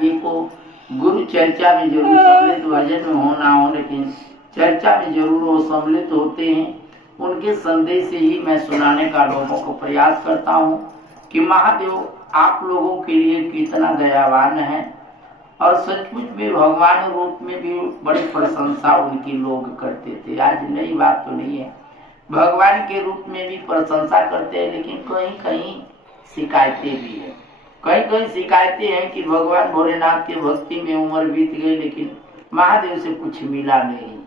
कार्य को गुरु चर्चा में जरूर सम्मिलित, भजन में हो ना हो, लेकिन चर्चा में जरूर वो सम्मिलित होते हैं। उनके संदेश से ही मैं सुनाने का लोगों को प्रयास करता हूँ कि महादेव आप लोगों के लिए कितना दयावान है। और सचमुच में भगवान रूप में भी बड़ी प्रशंसा उनकी लोग करते थे। आज नई बात तो नहीं है, भगवान के रूप में भी प्रशंसा करते हैं, लेकिन कहीं कहीं शिकायतें भी है। कहीं कहीं शिकायतें हैं कि भगवान भोलेनाथ के भक्ति में उम्र बीत गई, लेकिन महादेव से कुछ मिला नहीं।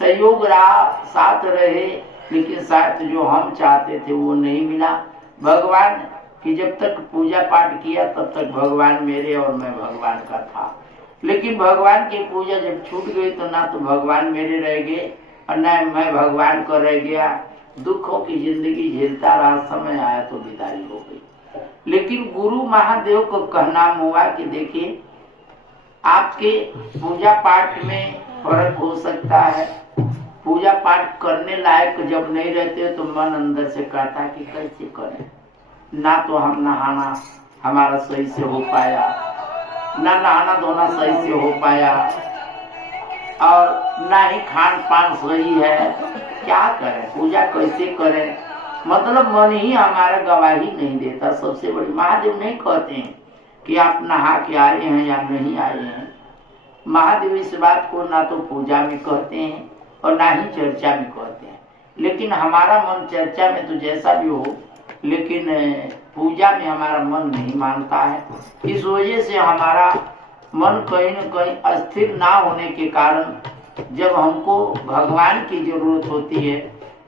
सहयोग रहा, साथ रहे, लेकिन साथ जो हम चाहते थे वो नहीं मिला। भगवान की जब तक पूजा पाठ किया तब तक भगवान मेरे और मैं भगवान का था, लेकिन भगवान की पूजा जब छूट गई तो ना तो भगवान मेरे रह गए और न मैं भगवान को रह गया। दुखों की जिंदगी झेलता रहा, समय आया तो विदाई हो गई। लेकिन गुरु महादेव को कहना हुआ कि देखिए, आपके पूजा पाठ में फर्क हो सकता है। पूजा पाठ करने लायक जब नहीं रहते तो मन अंदर से कहता कि कैसे करें। ना तो हम नहाना हमारा सही से हो पाया, ना नहाना धोना सही से हो पाया, और ना ही खान पान सही है। क्या करें, पूजा कैसे करें, मतलब मन ही हमारा गवाही नहीं देता। सबसे बड़ी महादेव नहीं कहते हैं कि आप नहा के आए हैं या नहीं आए हैं। महादेव इस बात को ना तो पूजा में कहते हैं और ना ही चर्चा में कहते हैं। लेकिन हमारा मन चर्चा में तो जैसा भी हो, लेकिन पूजा में हमारा मन नहीं मानता है। इस वजह से हमारा मन कहीं न कहीं अस्थिर ना होने के कारण जब हमको भगवान की जरूरत होती है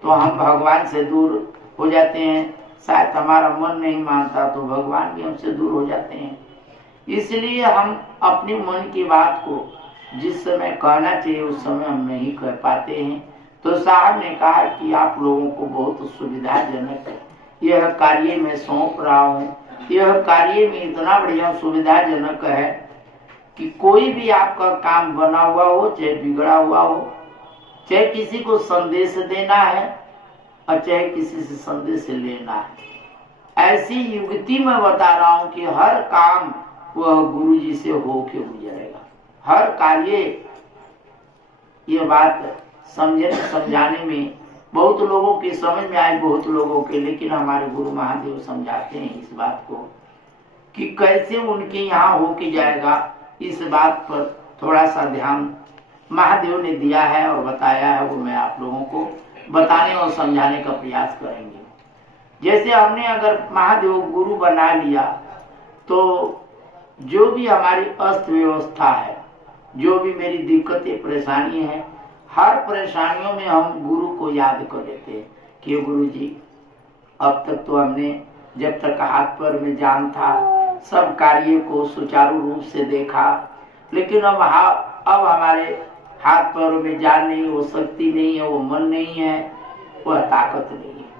तो हम भगवान से दूर हो जाते हैं। शायद हमारा मन नहीं मानता तो भगवान भी हमसे दूर हो जाते हैं। इसलिए हम अपने मन की बात को जिस समय कहना चाहिए उस समय हम नहीं कह पाते हैं। तो साहब ने कहा कि आप लोगों को बहुत सुविधाजनक यह कार्य मैं सौंप रहा हूँ। यह कार्य में इतना बढ़िया सुविधाजनक है कि कोई भी आपका काम बना हुआ हो, चाहे बिगड़ा हुआ हो, चाहे किसी को संदेश देना है और चाहे किसी से संदेश लेना है, ऐसी युक्ति में बता रहा हूं कि हर काम वह गुरु जी से होके गुजरेगा। हर कार्य, ये बात समझाने में बहुत लोगों की समझ में आए, बहुत लोगों के, लेकिन हमारे गुरु महादेव समझाते हैं इस बात को कि कैसे उनके यहाँ होके जाएगा। इस बात पर थोड़ा सा ध्यान महादेव ने दिया है और बताया है, वो मैं आप लोगों को बताने और समझाने का प्रयास करेंगे। जैसे हमने अगर महादेव गुरु बना लिया तो जो भी हमारी अस्त व्यवस्था है, जो भी मेरी दिक्कतें परेशानी है, हर परेशानियों में हम गुरु को याद कर लेते हैं कि गुरु जी, अब तक तो हमने जब तक हाथ पैर में जान था सब कार्य को सुचारू रूप से देखा, लेकिन अब हमारे हाथ पैरों में जान नहीं, वो शक्ति नहीं है, वो मन नहीं है, वह ताकत नहीं है।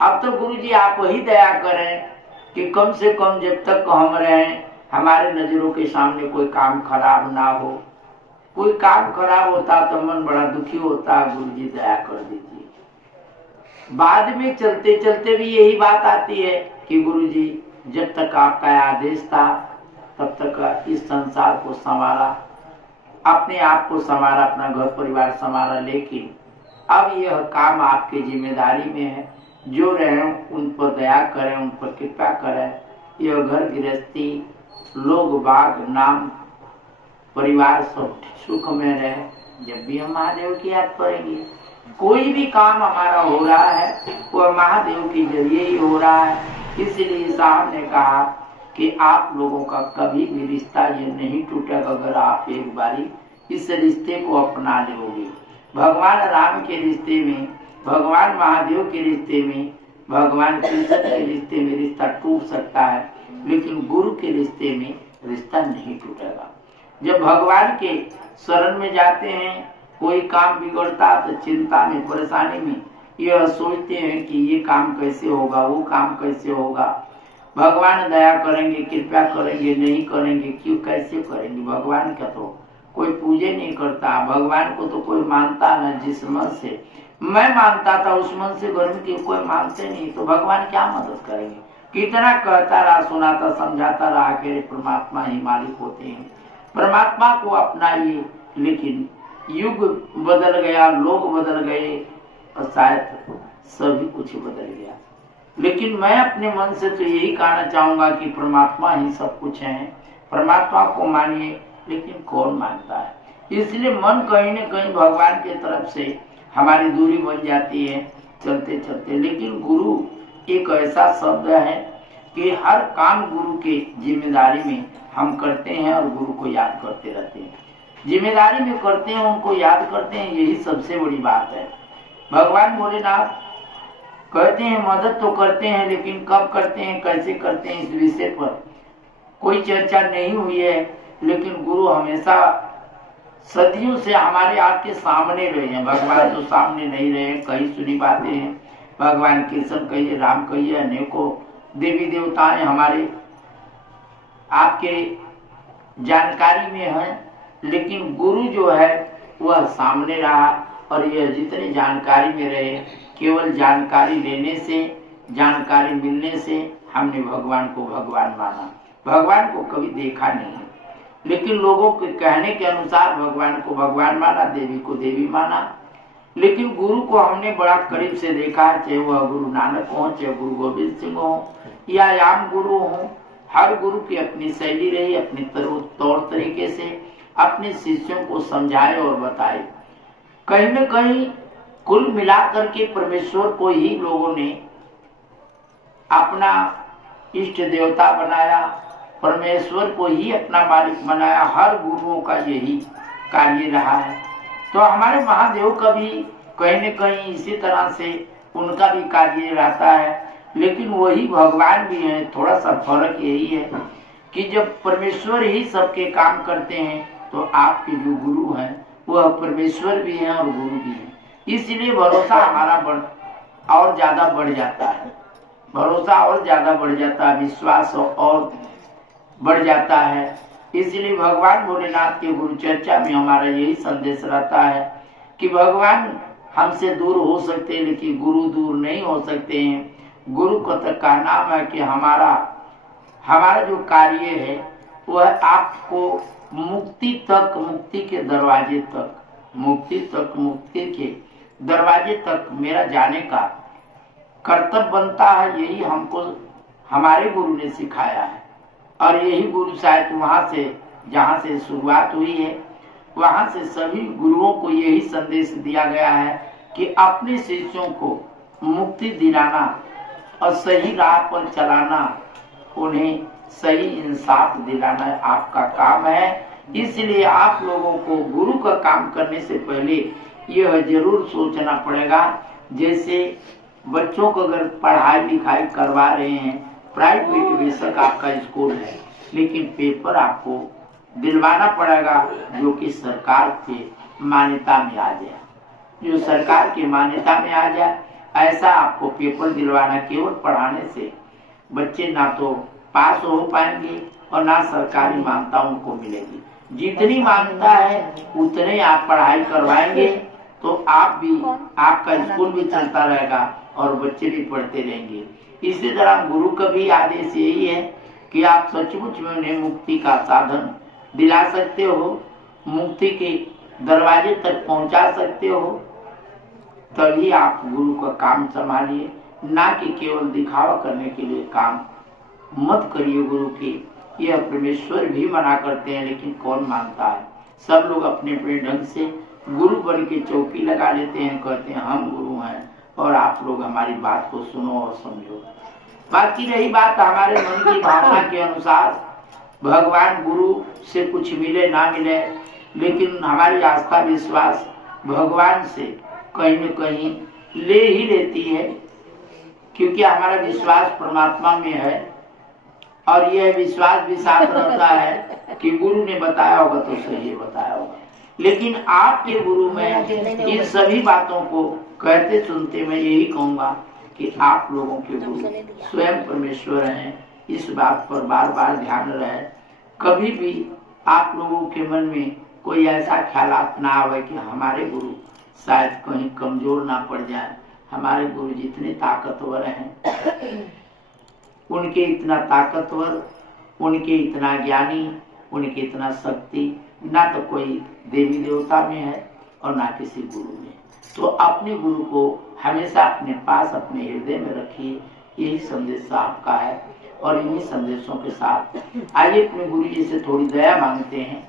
अब तो गुरु जी आप ही दया करें कि कम से कम जब तक हम रहें हमारे नजरों के सामने कोई काम खराब ना हो। कोई काम खराब होता तो मन बड़ा दुखी होता, गुरु जी दया कर दीजिए। बाद में चलते चलते भी यही बात आती है कि गुरु जी जब तक आपका आदेश था तब तक इस संसार को संवारा, अपने आप को संवारा, अपना घर परिवार संवारा, लेकिन अब यह काम आपकी जिम्मेदारी में है। जो रहे उन पर दया करें, उन पर कृपा करें। यह घर गृहस्थी, लोग बाग, नाम परिवार सब सुख में रहे। जब भी हम महादेव की याद करेंगे, कोई भी काम हमारा हो रहा है वह महादेव के जरिए ही हो रहा है। इसलिए साहब ने कहा कि आप लोगों का कभी भी रिश्ता ये नहीं टूटेगा अगर आप एक बारी इस रिश्ते को अपना लोगे। भगवान राम के रिश्ते में, भगवान महादेव के रिश्ते में, भगवान कृष्ण के रिश्ते में रिश्ता टूट सकता है, लेकिन गुरु के रिश्ते में रिश्ता नहीं टूटेगा। जब भगवान के शरण में जाते हैं, कोई काम बिगड़ता तो चिंता में, परेशानी में यह सोचते हैं कि ये काम कैसे होगा, वो काम कैसे होगा, भगवान दया करेंगे, कृपा करेंगे, नहीं करेंगे, क्यों, कैसे करेंगे। भगवान का तो कोई पूजे नहीं करता, भगवान को तो कोई मानता न। जिस मन से मैं मानता था उस मन से घर में कोई मानते नहीं, तो भगवान क्या मदद करेंगे। कितना कहता रहा, सुनाता, समझाता रहा, आखिर परमात्मा ही मालिक होते हैं। परमात्मा को अपनाइए, लेकिन युग बदल गया, लोग बदल गए और शायद सभी कुछ बदल गया। लेकिन मैं अपने मन से तो यही कहना चाहूंगा कि परमात्मा ही सब कुछ है। परमात्मा को मानिए, लेकिन कौन मानता है? इसलिए मन कहीं न कहीं भगवान की तरफ से हमारी दूरी बन जाती है चलते चलते। लेकिन गुरु एक ऐसा शब्द है कि हर काम गुरु के जिम्मेदारी में हम करते हैं और गुरु को याद करते रहते हैं। जिम्मेदारी में करते हैं, उनको याद करते हैं, यही सबसे बड़ी बात है। भगवान भोलेनाथ कहते हैं मदद तो करते हैं, लेकिन कब करते हैं, कैसे करते हैं, इस विषय पर कोई चर्चा नहीं हुई है। लेकिन गुरु हमेशा सदियों से हमारे आपके सामने रहे हैं। भगवान तो सामने नहीं रहे, कई सुनी बातें हैं। भगवान कृष्ण कहिए, राम कहिए, अनेकों देवी देवताएं हमारे आपके जानकारी में है। लेकिन गुरु जो है वह सामने रहा, और यह जितने जानकारी में रहे, केवल जानकारी लेने से, जानकारी मिलने से हमने भगवान को भगवान माना। भगवान को कभी देखा नहीं, लेकिन लोगों के कहने के अनुसार भगवान को भगवान माना, देवी को देवी माना। लेकिन गुरु को हमने बड़ा करीब से देखा, चाहे वह गुरु नानक हो, चाहे गुरु गोविंद सिंह हो, या आम गुरु हो। हर गुरु की अपनी शैली रही, अपनी तौर तरीके से अपने शिष्यों को समझाए और बताए। कहीं न कहीं कुल मिलाकर के परमेश्वर को ही लोगों ने अपना इष्ट देवता बनाया, परमेश्वर को ही अपना मालिक बनाया। हर गुरुओं का यही कार्य रहा है। तो हमारे महादेव का भी कहीं न कहीं इसी तरह से उनका भी कार्य रहता है, लेकिन वही भगवान भी है। थोड़ा सा फर्क यही है कि जब परमेश्वर ही सबके काम करते हैं, तो आपके जो गुरु हैं वह परमेश्वर भी हैं और गुरु भी हैं। इसलिए भरोसा हमारा और ज्यादा बढ़ जाता है, भरोसा और ज्यादा बढ़ जाता है, विश्वास और बढ़ जाता है। इसलिए भगवान भोलेनाथ के गुरु चर्चा में हमारा यही संदेश रहता है कि भगवान हमसे दूर हो सकते हैं, लेकिन गुरु दूर नहीं हो सकते हैं। गुरु का नाम है कि हमारा जो कार्य है वह आपको मुक्ति तक, मुक्ति के दरवाजे तक, मुक्ति तक, मुक्ति के दरवाजे तक मेरा जाने का कर्तव्य बनता है। यही हमको हमारे गुरु ने सिखाया है, और यही गुरु शायद वहां से जहां से शुरुआत हुई है, वहां से सभी गुरुओं को यही संदेश दिया गया है कि अपने शिष्यों को मुक्ति दिलाना और सही राह पर चलाना, उन्हें सही इंसाफ दिलाना आपका काम है। इसलिए आप लोगों को गुरु का काम करने से पहले यह जरूर सोचना पड़ेगा। जैसे बच्चों को अगर पढ़ाई लिखाई करवा रहे हैं, प्राइवेट बेशक आपका स्कूल है, लेकिन पेपर आपको दिलवाना पड़ेगा जो कि सरकार के मान्यता में आ जाए, जो सरकार की मान्यता में आ जाए। ऐसा आपको पेपर दिलवाना, केवल पढ़ाने से बच्चे ना तो पास हो पाएंगे और ना सरकारी मान्यता उनको मिलेगी। जितनी मान्यता है उतने आप पढ़ाई करवाएंगे तो आप भी, आपका स्कूल भी चलता रहेगा और बच्चे भी पढ़ते रहेंगे। इसी तरह गुरु का भी आदेश यही है कि आप सचमुच में उन्हें मुक्ति का साधन दिला सकते हो, मुक्ति के दरवाजे तक पहुंचा सकते हो, तभी आप गुरु का काम संभालिए, ना कि केवल दिखावा करने के लिए काम मत करिए गुरु की। यह परमेश्वर भी मना करते हैं, लेकिन कौन मानता है। सब लोग अपने अपने ढंग से गुरु बन के चौकी लगा लेते हैं, कहते हैं हम गुरु हैं और आप लोग हमारी बात को सुनो और समझो। बाकी रही बात हमारे मन की भावना के अनुसार, भगवान गुरु से कुछ मिले ना मिले, लेकिन हमारी आस्था विश्वास भगवान से कहीं न कहीं ले ही लेती है, क्योंकि हमारा विश्वास परमात्मा में है। और यह विश्वास भी साथ रहता है कि गुरु ने बताया होगा तो सही बताया होगा। लेकिन आपके गुरु में इन सभी बातों को कहते सुनते मैं यही कहूंगा कि आप लोगों के गुरु स्वयं परमेश्वर हैं। इस बात पर बार बार ध्यान रहे। कभी भी आप लोगों के मन में कोई ऐसा ख्याल ना आवे कि हमारे गुरु शायद कहीं कमजोर ना पड़ जाए। हमारे गुरु जितने ताकतवर हैं उनके इतना ताकतवर, उनके इतना ज्ञानी, उनके इतना शक्ति ना तो कोई देवी देवता में है और ना किसी गुरु में। तो अपने गुरु को हमेशा अपने पास, अपने हृदय में रखिए। यही संदेश आपका है। और इन्हीं संदेशों के साथ आइए अपने गुरु जी से थोड़ी दया मांगते हैं।